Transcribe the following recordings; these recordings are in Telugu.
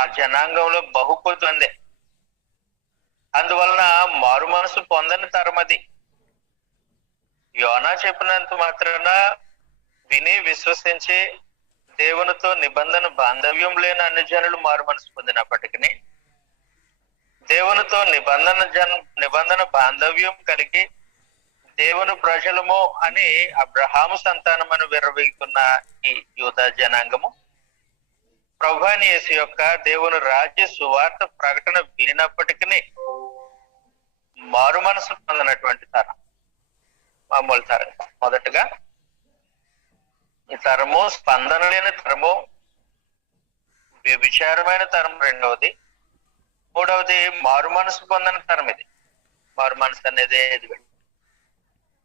ఆ జనాంగంలో బహుకొద్ది మందే. అందువలన మారు మనసు పొందని తరం అది. యోనా చెప్పినంత మాత్రాన విని విశ్వసించి దేవునితో నిబంధన బాంధవ్యం లేని అన్ని జనులు మారు మనసు పొందినప్పటికీ దేవునితో నిబంధన బాంధవ్యం కలిగి దేవుని ప్రజలము అని అబ్రహాము సంతానమని విర్రవీగుతున్న ఈ యూదా జనాంగము ప్రభువైన యేసు యొక్క దేవుని రాజ్య సువార్త ప్రకటన వినినప్పటికీ మారు మనసు పొందినటువంటి తరం, మామూలు తరం. మొదటగా ఈ తరము స్పందన లేని తరము, వ్యభిచారమైన తరం రెండవది. మూడవది మారు మనసు పొందని తరం ఇది. మారు మనసు అనేది ఇది.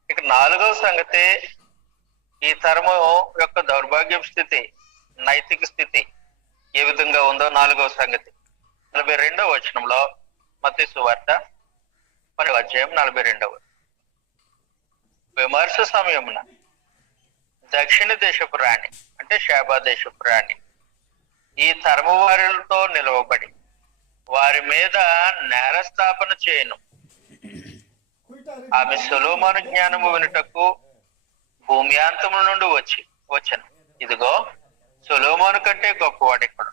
ఇక నాలుగవ సంగతి, ఈ తరము యొక్క దౌర్భాగ్య స్థితి, నైతిక స్థితి ఏ విధంగా ఉందో నాలుగవ సంగతి 42వ వచనంలో మత్తయి సువార్త 10వ అధ్యాయం 42వ. విమర్శ సమయమున దక్షిణ దేశపు రాణి అంటే షాబా దేశపు రాణి ఈ తరము వారితో నిలవబడి వారి మీద నేరస్థాపన చేయను. ఆమె సొలొమోను జ్ఞానము వినుటకు భూమి అంతముల నుండి వచ్చను. ఇదిగో సొలొమోను కంటే గొప్పవాడు ఇక్కడ.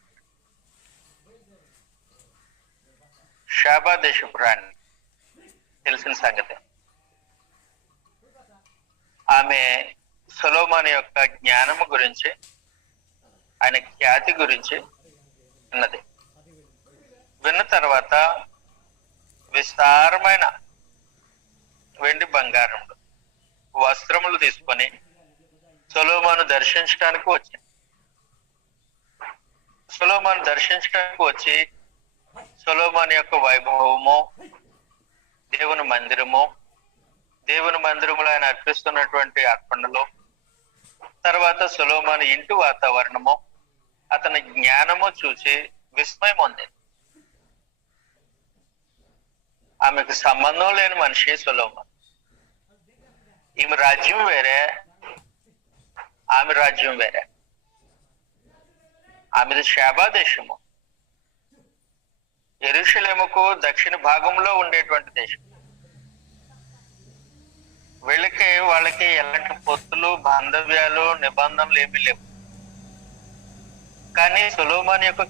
షాబా దేశపు రాణి తెలిసిన సంగతి. ఆమె సొలొమోను యొక్క జ్ఞానము గురించి, ఆయన ఖ్యాతి గురించి విన్నది. విన్న తర్వాత విస్తారమైన వెండి బంగారములు వస్త్రములు తీసుకొని సొలొమోను దర్శించడానికి వచ్చింది. సొలొమోను దర్శించడానికి వచ్చి సొలొమోను యొక్క వైభవము, దేవుని మందిరములో ఆయన అర్పిస్తున్నటువంటి అర్పణలు, తర్వాత సొలొమోను ఇంటి వాతావరణము, అతని జ్ఞానము చూసి విస్మయం ఉంది. ఆమెకు సంబంధం లేని మనిషి సొలొమోను. ఈమె రాజ్యం వేరే, ఆమె రాజ్యం వేరే. ఆమెది షాబా దేశము, యెరూషలేముకు దక్షిణ భాగంలో ఉండేటువంటి దేశం. వాళ్ళకి ఎలాంటి పొత్తులు, బాంధవ్యాలు, నిబంధనలు ఏమీ లేవు. కానీ సొలొమోను యొక్క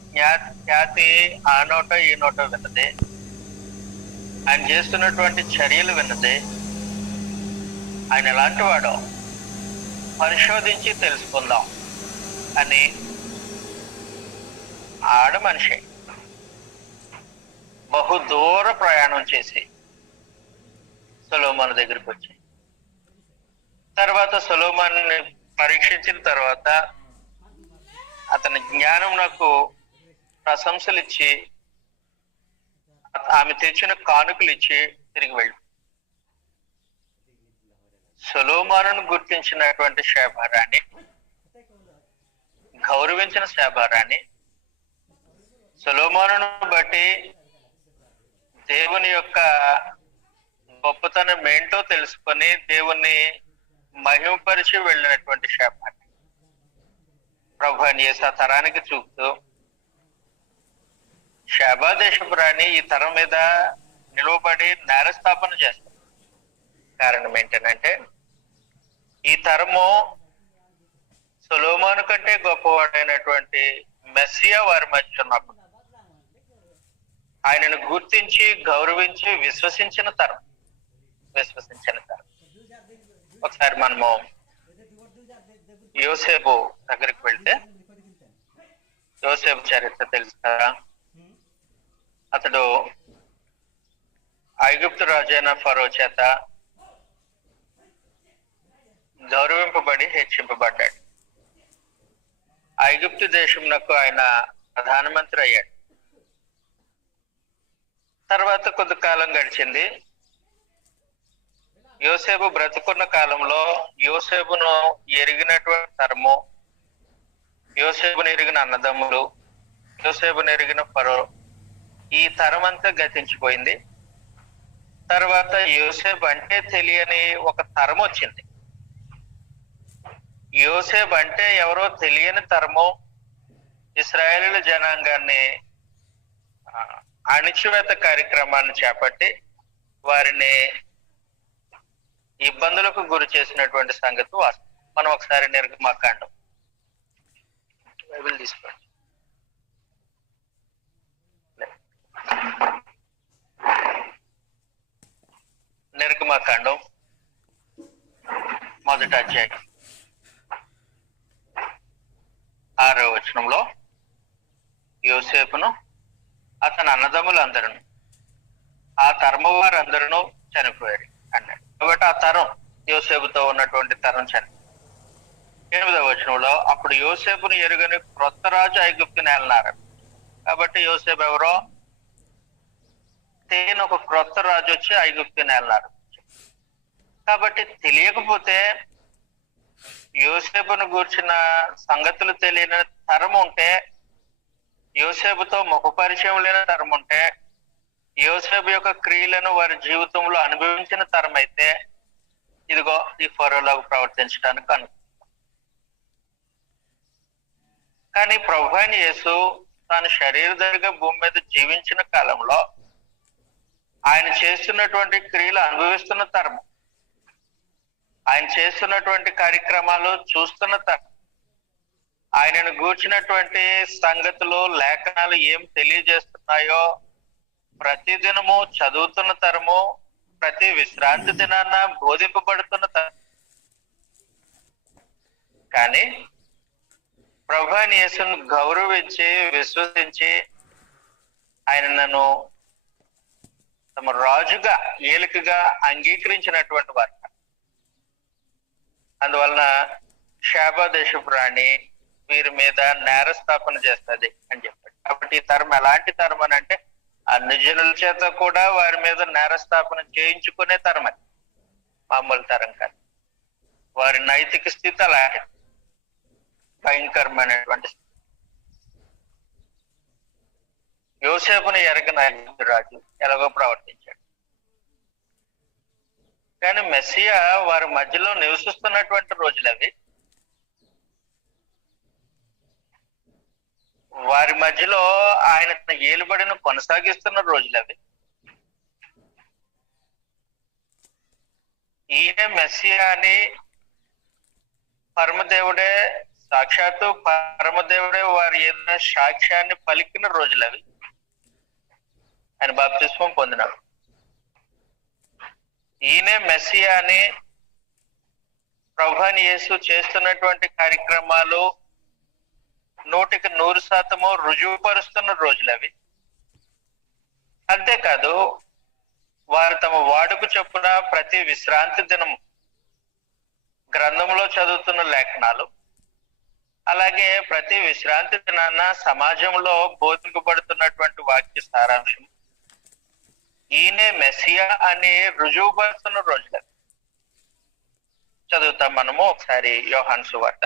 ఖ్యాతి ఆ నోట ఈ నోట విన్నది, ఆయన చేస్తున్నటువంటి చర్యలు విన్నది. ఆయన ఎలాంటి వాడో పరిశోధించి తెలుసుకుందాం అని ఆడ మనిషి బహు దూర ప్రయాణం చేసి సొలొమోను దగ్గరికి వచ్చి తర్వాత సొలొమోనుని పరీక్షించిన తర్వాత అతని జ్ఞానం నాకు ప్రశంసలు ఇచ్చి ఆమె తెచ్చిన కానుకలు ఇచ్చి తిరిగి వెళ్ళి సొలొమోనును గుర్తించినటువంటి షాబారాణి, గౌరవించిన షాబారాణి, సొలొమోనును బట్టి దేవుని యొక్క గొప్పతనం ఏంటో తెలుసుకొని దేవుణ్ణి మహిమపరిచి వెళ్ళినటువంటి షాబారాణి ప్రభువైన యేసు ఆ తరానికి చూపుతూ షాబా దేశపు రాణి ఈ తరం మీద నిలువబడి నేరస్థాపన చేస్తారు. కారణం ఏంటంటే ఈ తరము సొలొమోను కంటే గొప్పవాడైనటువంటి మెస్సియా వారి మధ్య ఉన్నప్పుడు ఆయనను గుర్తించి గౌరవించి విశ్వసించిన తరం. ఒకసారి మనము యోసేపు దగ్గరికి వెళ్తే యోసేపు చరిత్ర తెలుసు కదా. అతడు ఐగుప్తు రాజైన ఫరో చేత గౌరవింపబడి హెచ్చింపబడ్డాడు. ఐగుప్తు దేశంలో ఆయన ప్రధానమంత్రి అయ్యాడు. తర్వాత కొద్ది కాలం గడిచింది. యోసేపు బ్రతుకున్న కాలంలో యోసేపును ఎరిగినటువంటి తరము, యోసేపును ఎరిగిన అన్నదమ్ములు, యోసేపును ఎరిగిన ఫరో, ఈ తరం అంతా గతించిపోయింది. తర్వాత యోసేపు అంటే తెలియని ఒక తరం వచ్చింది. యోసేపు అంటే ఎవరో తెలియని తరము ఇశ్రాయేలు జనాంగాన్ని అణిచివేత కార్యక్రమాన్ని చేపట్టి వారిని ఇబ్బందులకు గురి చేసినటువంటి సంగతి వాస్తవం. మనం ఒకసారి నిర్గమాకాండం బైబిల్ తీసుకోండి. నిర్గమాకాండం మొదటి అధ్యాయం 6వ వచనంలో యోసేపును అతని అన్నదమ్ములందరూ ఆ తరము వారందరూ చనిపోయారు అన్నాడు. కాబట్టి ఆ తరం యోసేపుతో ఉన్నటువంటి తరం చనిపోయారు. 8వ వచనంలో అప్పుడు యోసేపును ఎరుగని క్రొత్త రాజు ఐగుప్తు నేలనారు. కాబట్టి యోసేపు ఎవరో తెలియని ఒక క్రొత్త రాజు వచ్చి ఐగుప్తు నేలనారు. కాబట్టి తెలియకపోతే యోసేపును గూర్చిన సంగతులు తెలియని తరం ఉంటే, యోసేపుతో ముఖ పరిచయం లేని తరం ఉంటే, యోసేపు యొక్క క్రియలను వారి జీవితంలో అనుభవించిన తరం అయితే ఇదిగో ఈ ఫరోలాగా ప్రవర్తించడానికి కానీ ప్రభు అయిన యేసు తాను శరీరధారిగా భూమి మీద జీవించిన కాలంలో ఆయన చేస్తున్నటువంటి క్రియలు అనుభవిస్తున్న తరం, ఆయన చేస్తున్నటువంటి కార్యక్రమాలు చూస్తున్న తరం, ఆయనను గూర్చినటువంటి సంగతులు లేఖనాలు ఏం తెలియజేస్తున్నాయో ప్రతిదినము చదువుతున్న తరము, ప్రతి విశ్రాంతి దినాన్న బోధింపబడుతున్న తరం. కానీ ప్రభు అయిన యేసును గౌరవించి విశ్వసించి ఆయనను తమ రాజుగా ఏలికగా అంగీకరించినటువంటి వారు. అందువలన షాబా దేశపు రాణి వీరి మీద నేరస్థాపన చేస్తుంది అని చెప్పాడు. కాబట్టి ఈ తరం ఎలాంటి తరం అని అంటే అన్ని జనుల చేత కూడా వారి మీద నేరస్థాపన చేయించుకునే తరం అది, మామూలు తరం కాదు. వారి నైతిక స్థితి అలాంటి భయంకరమైనటువంటి స్థితి. యోసేపును ఎరగని ఐగుప్తు రాజు ఎలాగో ప్రవర్తించాడు. కానీ మెస్సియా వారి మధ్యలో నివసిస్తున్నటువంటి రోజులు అవి. వారి మధ్యలో ఆయన తన ఏలుబడిని కొనసాగిస్తున్న రోజులు అవి. ఈయన మెస్సియా అని పరమదేవుడే, సాక్షాత్తు పరమదేవుడే వారి ఏదైనా సాక్ష్యాన్ని పలికిన రోజులు అవి. ఆయన బాప్తిస్మం పొందినాడు. ఈయనే మెస్సియా అని ప్రభు అయిన యేసు చేస్తున్నటువంటి కార్యక్రమాలు 100% రుజువుపరుస్తున్న రోజులు అవి. అంతేకాదు వారు తమ వాడుకు చొప్పున ప్రతి విశ్రాంతి దినం గ్రంథంలో చదువుతున్న లేఖనాలు, అలాగే ప్రతి విశ్రాంతి దినాన సమాజంలో బోధింపబడుతున్నటువంటి వాక్య సారాంశం ఈయనే మెస్సియా అని రుజువుపరుస్తున్న రోజులు. చదువుతాం మనము ఒకసారి యోహాను సువార్త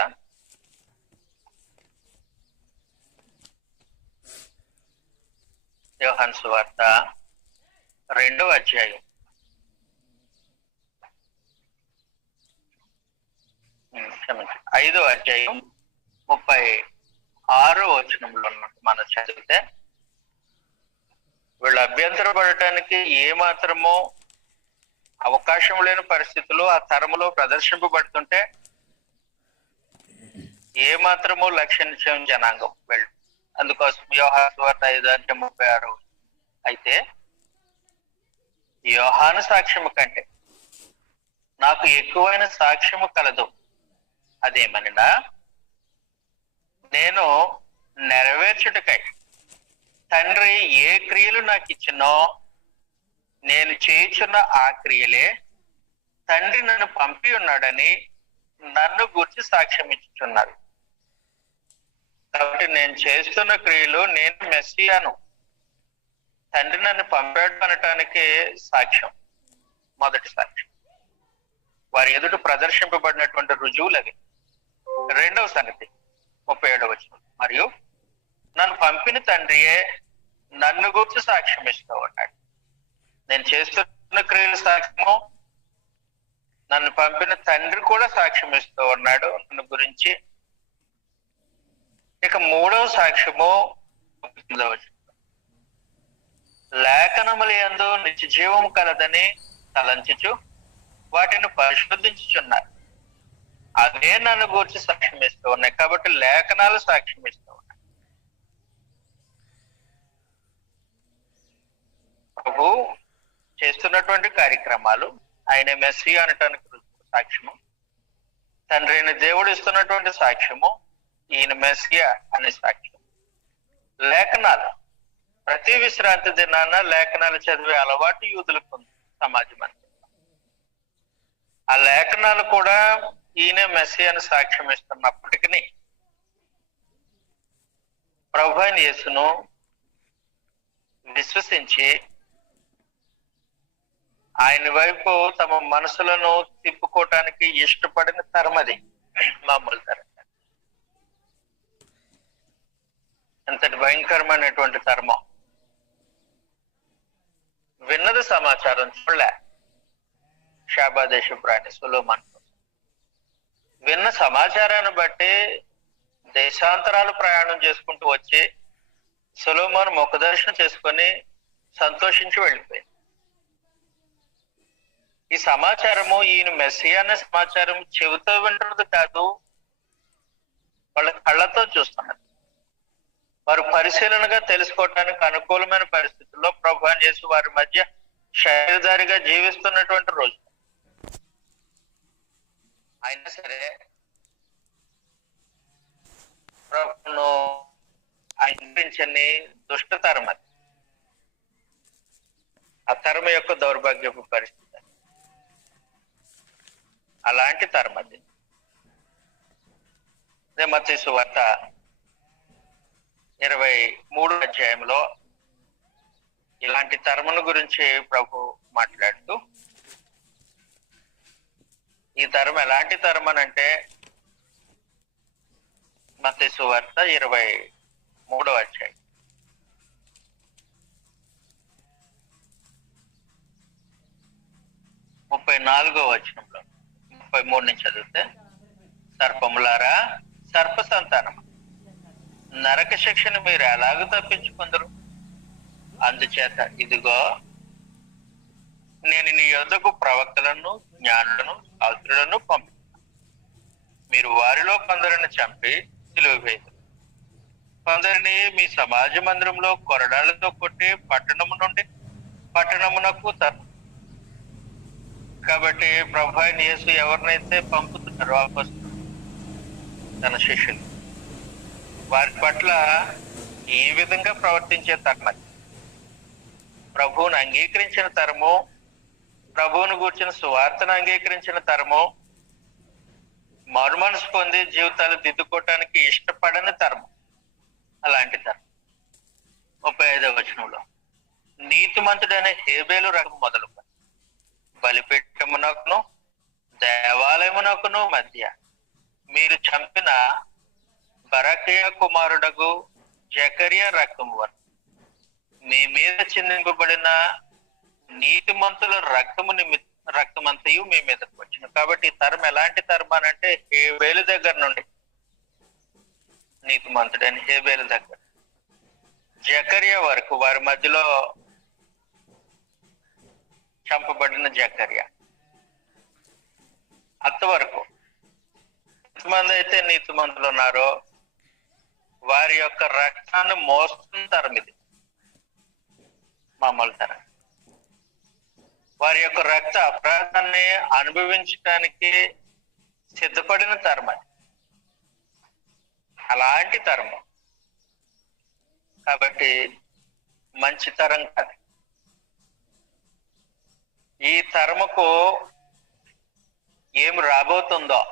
2వ అధ్యాయం 5వ అధ్యాయం 36వ వచనంలో మనం చదివితే, వీళ్ళు అభ్యంతరపడటానికి ఏ మాత్రమో అవకాశం లేని పరిస్థితులు ఆ తరములో ప్రదర్శింపబడుతుంటే ఏ మాత్రమో లక్ష్యం జనాంగం వెళ్ళు. అందుకోసం యోహాను సువార్త 5:36. అయితే యోహాను సాక్ష్యము కంటే నాకు ఎక్కువైన సాక్ష్యము కలదు. అదేమనినా, నేను నెరవేర్చుటకై తండ్రి ఏ క్రియలు నాకు ఇచ్చినో నేను చేయుచున్న ఆ క్రియలే తండ్రి నన్ను పంపి ఉన్నాడని నన్ను గురించి సాక్ష్యం ఇచ్చుచున్నారు. కాబట్టి నేను చేస్తున్న క్రియలు నేను మెస్సియాను, తండ్రి నన్ను పంపాడు అనటానికి సాక్ష్యం, మొదటి సాక్ష్యం. వారి ఎదుట ప్రదర్శింపబడినటువంటి రుజువులు అవి. 2వ సంగతి 37వ వచనం, మరియు నన్ను పంపిన తండ్రియే నన్ను గురించి సాక్ష్యం ఇస్తూ ఉన్నాడు. నేను చేస్తున్న క్రియలు సాక్ష్యము, నన్ను పంపిన తండ్రి కూడా సాక్ష్యం ఇస్తూ ఉన్నాడు నన్ను గురించి. ఇక 3వ సాక్ష్యము 9వ వచనం, లేఖనముల యందు నిత్య జీవము కలదని తలంచుచు వాటిని పరిశోధించుచున్నారు. అదే నన్ను గూర్చి సాక్ష్యం ఇస్తూ ఉన్నాయి. కాబట్టి లేఖనాలు సాక్ష్యం ఇస్తూ ఉన్నాయి. ప్రభు చేస్తున్నటువంటి కార్యక్రమాలు, ఆయన మెస్సియా అనటానికి సాక్ష్యము, తండ్రి అయిన దేవుడు ఇస్తున్నటువంటి సాక్ష్యము, ఈయన మెస్సియా అనే సాక్ష్యం. లేఖనాలు, ప్రతి విశ్రాంతి దినాన లేఖనాలు చదివే అలవాటు యూదులకు ఉంది సమాజం అంతా. ఆ లేఖనాలు కూడా ఈయన మెస్సియా అని సాక్ష్యం ఇస్తున్నప్పటికీ ప్రభు అయిన యేసును విశ్వసించి ఆయన వైపు తమ మనసులను తిప్పుకోవటానికి ఇష్టపడిన తరం అది, మామూలు తరం. ఎంతటి భయంకరమైనటువంటి తరమం. విన్నది సమాచారం చూడలే. శాబాదేశపు రాణి సొలొమోను విన్న సమాచారాన్ని బట్టి దేశాంతరాలు ప్రయాణం చేసుకుంటూ వచ్చి సొలొమోను ముఖ దర్శనం చేసుకొని సంతోషించి వెళ్ళిపోయింది. ఈ సమాచారము, ఈయన మెస్సియా అనే సమాచారం చెవితో వింటున్నది కాదు, వాళ్ళ కళ్ళతో చూస్తున్నది. వారు పరిశీలనగా తెలుసుకోవటానికి అనుకూలమైన పరిస్థితుల్లో ప్రభు యేసు వారి మధ్య శరీరధారిగా జీవిస్తున్నటువంటి రోజు. అయినా సరే ప్రభును అందించని దుష్టతరం అది. ఆ తరం యొక్క దౌర్భాగ్యపు పరిస్థితి. అలాంటి తరం అది. మత్తయి సువార్త 23వ అధ్యాయంలో ఇలాంటి తరమును గురించి ప్రభు మాట్లాడుతూ, ఈ తరం ఎలాంటి తరం అని అంటే, మత్తయి సువార్త 23వ అధ్యాయం 34వ వచనంలో 33 నుంచి చదివితే, సర్పములారా, సర్ప సంతానం, నరక శిక్షను మీరు ఎలాగ తప్పించుకుందరు? అందుచేత ఇదిగో, నేను నీ యొద్దకు ప్రవక్తలను, జ్ఞానులను, శాస్త్రులను పంపిస్తాను. మీరు వారిలో కొందరిని చంపి సిలువ వేయుదురు, కొందరిని మీ సమాజ మందిరంలో కొరడాలతో కొట్టి పట్టణము నుండి పట్టణమునకు తరు. కాబట్టి ప్రభు అయిన యేసు ఎవరినైతే పంపుతున్నారో అపొస్తలులు, తన శిష్యులు, వారి పట్ల ఈ విధంగా ప్రవర్తించే తరం. ప్రభువును అంగీకరించిన తరము, ప్రభువును గూర్చిన సువార్తను అంగీకరించిన తరము, మారుమనసు పొంది జీవితాలు దిద్దుకోవటానికి ఇష్టపడని తరము. అలాంటి తరం. 35వ వచనంలో, నీతిమంతుడైన హేబేలు రకం మొదలు బలిపీఠమునకును దేవాలయమునకును మధ్య మీరు చంపిన బరకయ కుమారుడగు జకరియా రక్తము వరకు మీ మీద చిందింపబడిన నీతిమంతుల రక్తమంతయు మీ మీదకు వచ్చిన. కాబట్టి ఈ తరం ఎలాంటి తరం అని అంటే, హేబేలు దగ్గర నుండి, నీతిమంతుడని హేబేలు దగ్గర జకరియా వరకు, వారి మధ్యలో చంపబడిన జకరియా అంతవరకు ఎంతమంది అయితే నీతిమంతులు ఉన్నారో వారి యొక్క రక్తాన్ని మోస్తున్న తరం ఇది, మామూలు తరం. వారి యొక్క రక్త అపరాధాన్ని అనుభవించడానికి సిద్ధపడిన తరం అది. అలాంటి తరము. కాబట్టి మంచి తరం కాదు. ఈ తరముకు ఏం రాబోతుందో,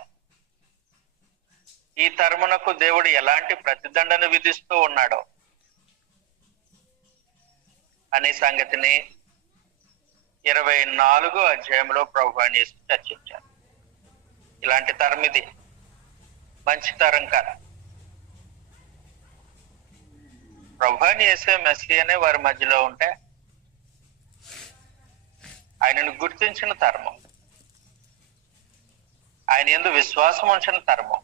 ఈ తరమునకు దేవుడు ఎలాంటి ప్రతిదండన విధిస్తూ ఉన్నాడో అనే సంగతిని 24వ అధ్యాయంలో ప్రభు యేసు చర్చించారు. ఇలాంటి తరం ఇది, మంచి తరం కాదు. ప్రభు యేసే మెస్సియానే వారి మధ్యలో ఉంటే ఆయనను గుర్తించిన తరము, ఆయన యందు విశ్వాసం ఉంచిన తరము,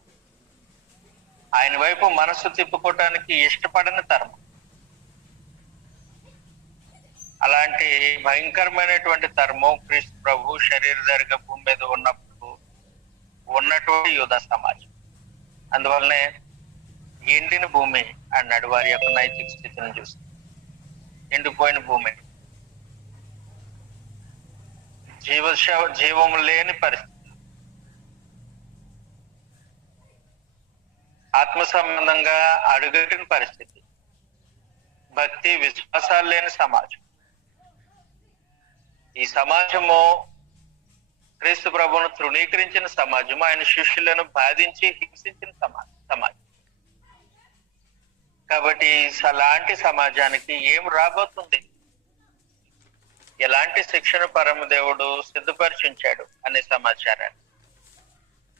ఆయన వైపు మనసు తిప్పుకోవటానికి ఇష్టపడని తరము. అలాంటి భయంకరమైనటువంటి తరము క్రీస్తు ప్రభు శరీరధారిగా భూమి మీద ఉన్నప్పుడు ఉన్నటువంటి యూదా సమాజం. అందువల్లనే ఎండిన భూమి అన్నాడు వారి యొక్క నైతిక స్థితిని చూసి. ఎండిపోయిన భూమి, జీవం లేని పరిస్థితి, ఆత్మ సంబంధంగా అడుగట్టిన పరిస్థితి, భక్తి విశ్వాసాలు లేని సమాజం. ఈ సమాజము క్రీస్తు ప్రభువును తృణీకరించిన సమాజం, ఆయన శిష్యులను బాధించి హింసించిన సమాజం. కాబట్టి అలాంటి సమాజానికి ఏం రాబోతుంది, ఎలాంటి శిక్షణ పరమదేవుడు సిద్ధపరిచించాడు అనే సమాచారాన్ని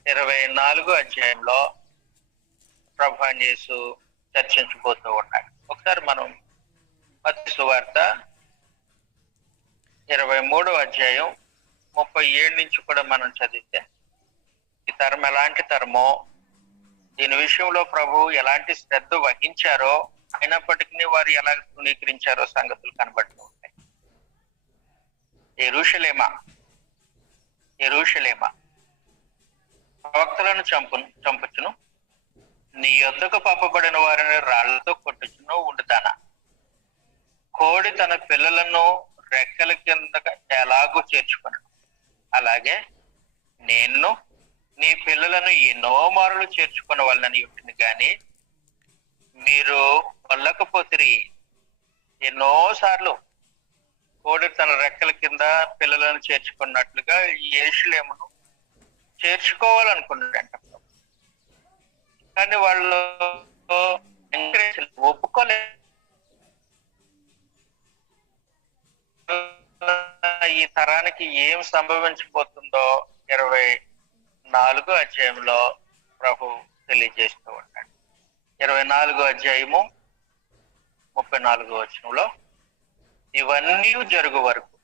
24 అధ్యాయంలో ప్రభు యేసు చర్చించబోతూ ఉన్నాడు. ఒకసారి మనం మత్తయి సువార్త 23వ అధ్యాయం 37 నుంచి కూడా మనం చదివితే, ఈ తరం ఎలాంటి తరమో, దీని విషయంలో ప్రభు ఎలాంటి శ్రద్ధ వహించారో, అయినప్పటికీ వారు ఎలా తృణీకరించారో సంగతులు కనబడుతూ ఉంటాయి. యెరూషలేమా, ప్రవక్తలను చంపుచును, నీ యొద్దకు పంపబడిన వారిని రాళ్లతో కొట్టుచును ఉండుతానా. కోడి తన పిల్లలను రెక్కల కింద ఎలాగూ చేర్చుకున్నాను, అలాగే నేను నీ పిల్లలను ఎన్నో మారులు చేర్చుకున్న వాళ్ళని ఉంటుంది, కానీ మీరు వల్లకపోతిరి. ఎన్నోసార్లు కోడి తన రెక్కల కింద పిల్లలను చేర్చుకున్నట్లుగా ఈ యెరూషలేమును చేర్చుకోవాలనుకున్నాడంట. కానీ వాళ్ళు ఒప్పుకోలేదు. ఈ తరానికి ఏం సంభవించబోతుందో 24వ అధ్యాయంలో ప్రభు తెలియజేస్తూ ఉంటాడు. 24వ అధ్యాయము 34వ వచనంలో, ఇవన్నీ జరుగు వరకు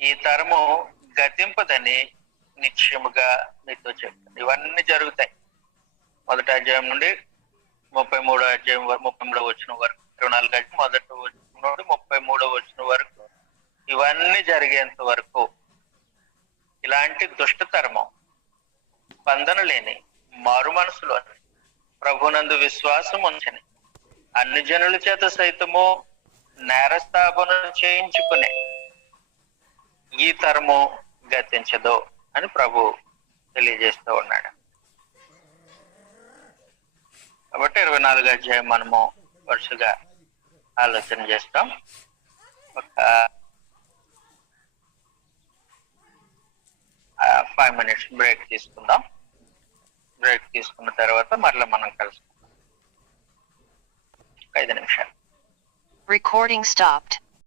ఈ తరము గతింపదని నిశ్చయముగా మీతో చెప్తాను. ఇవన్నీ జరుగుతాయి. 1వ అధ్యాయం నుండి 33వ అధ్యాయం 33వ వచనం వరకు, 24 అధ్యాయం 1వ వచనం నుండి 33వ వచనం వరకు ఇవన్నీ జరిగేంత వరకు ఇలాంటి దుష్టతరము, స్పందన లేని, మారు మనసులో ప్రభునందు విశ్వాసం ఉంచని, అన్ని జనుల చేత సైతము నేరస్థాపన చేయించుకునే ఈ తరము గతించదు అని ప్రభు తెలియజేస్తూ ఉన్నాడు. కాబట్టి 24వ అధ్యాయం మనము వరుసగా ఆలోచన చేస్తాం. ఒక 5 minutes బ్రేక్ తీసుకుందాం. బ్రేక్ తీసుకున్న తర్వాత మరలా మనం కలుసుకుందాం. 5 నిమిషాలు. Recording stopped.